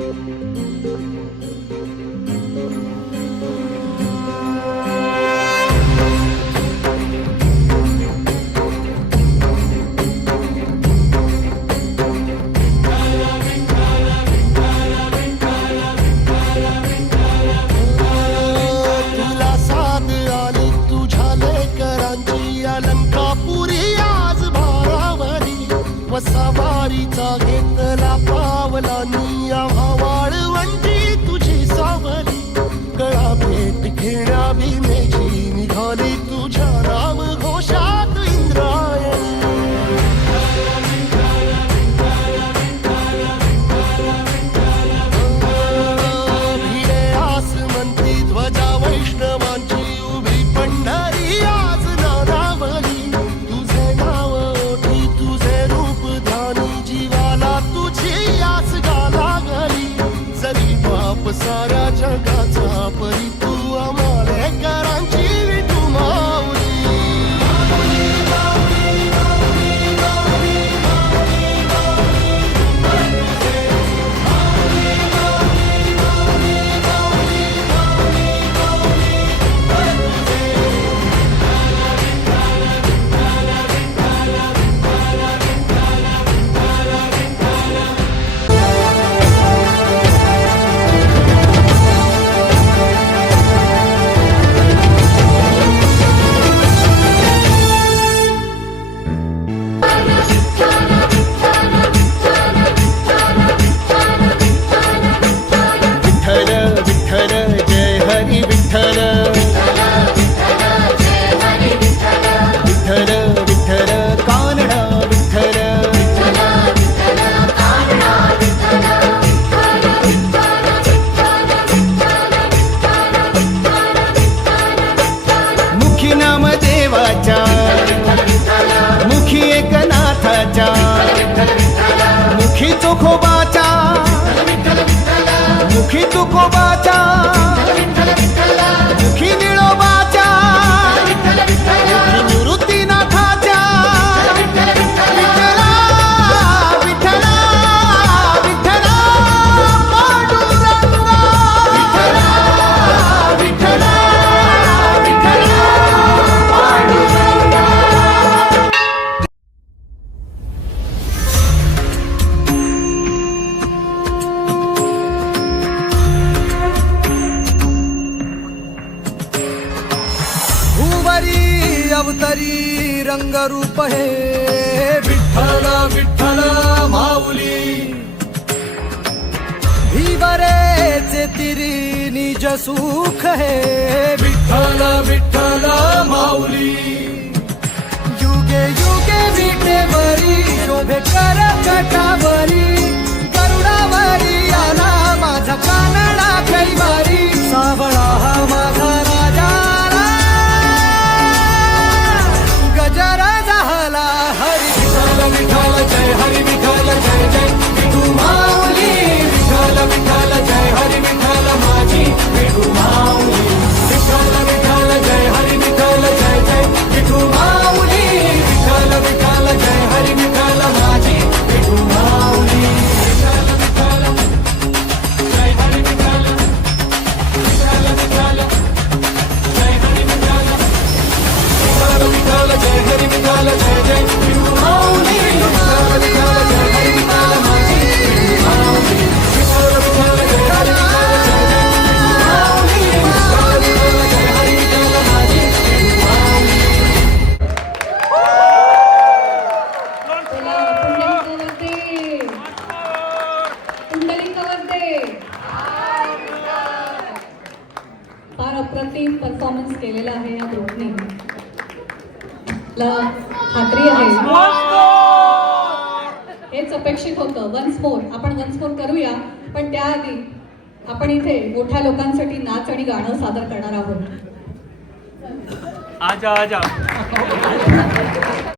तुला साथ आली तुझ्या लेकरांची अलंकापुरी आज भारावरी वसावारीचा घेतला पावलांनी आव्हा वाळवंटी तुझी सावली गळा भेट घेण्या भीमेची निघाली तुझ्या राम घोषात इंद्रायणी भिडे आसमंती ध्वजा वैष्णवांची उभी पंढरी आज नानावली तुझे नाव ओठी तुझे रूप ध्यानी जीवाला तुझी आस गाला गली जरी बाप साऱ्या जगाचा परी तू आम्हाले करांची विठू माऊली मुखी एकनाथाच्या मुखी तुकोबाच्या मुखी तुकोबाच्या मुखी निळोबाच्या मुखी निवृत्तीनाथाच्या विठ्ठला विठ्ठला विठ्ठला पांडुरंगा विठ्ठला विठ्ठला विठ्ठला पांडुरंगा. भुवरी अवतरी रंगरूप हे विठ्ठल विठ्ठल माऊली भीवरेचे तिरी निज सुख हे विठ्ठल विठ्ठल माऊली युगे युगे विटेवरी शोभे कर कटावरी गरुडावरी आला माझा कानडा कैवारी सावळा हा माझा राजा गजरा झाला हरी विठ्ठल विठ्ठल जय हरी विठ्ठल जय जय विठू माऊली विठ्ठल विठ्ठल जय हरी विठ्ठल माझी विठू माऊली विठ्ठल विठ्ठल जय हरी विठ्ठल जय जय विठू माऊली विठ्ठल विठ्ठल जय हरी विठ्ठल माझी विठू माऊली विठ्ठल विठ्ठल जय हरी विठ्ठल विठ्ठल विठ्ठल जय हरी विठ्ठल विठ्ठल विठ्ठल जय हरी विठ्ठल जय जय विठू माऊली विठ्ठल विठ्ठल जय हरी विठ्ठल माझी विठू माऊली विठ्ठल विठ्ठल जय हरी विठ्ठल जय जय विठू माऊली विठ्ठल विठ्ठल जय हरी विठ्ठल माझी विठू माऊली. फार अप्रतिम परफॉर्मन्स केलेला आहे या ग्रुपने. खात्री आहे हेच अपेक्षित होतं. वन्स मोर आपण वन्स मोर करूया, पण त्याआधी आपण इथे मोठ्या लोकांसाठी नाच आणि गाणं सादर करणार आहोत. आजा आजा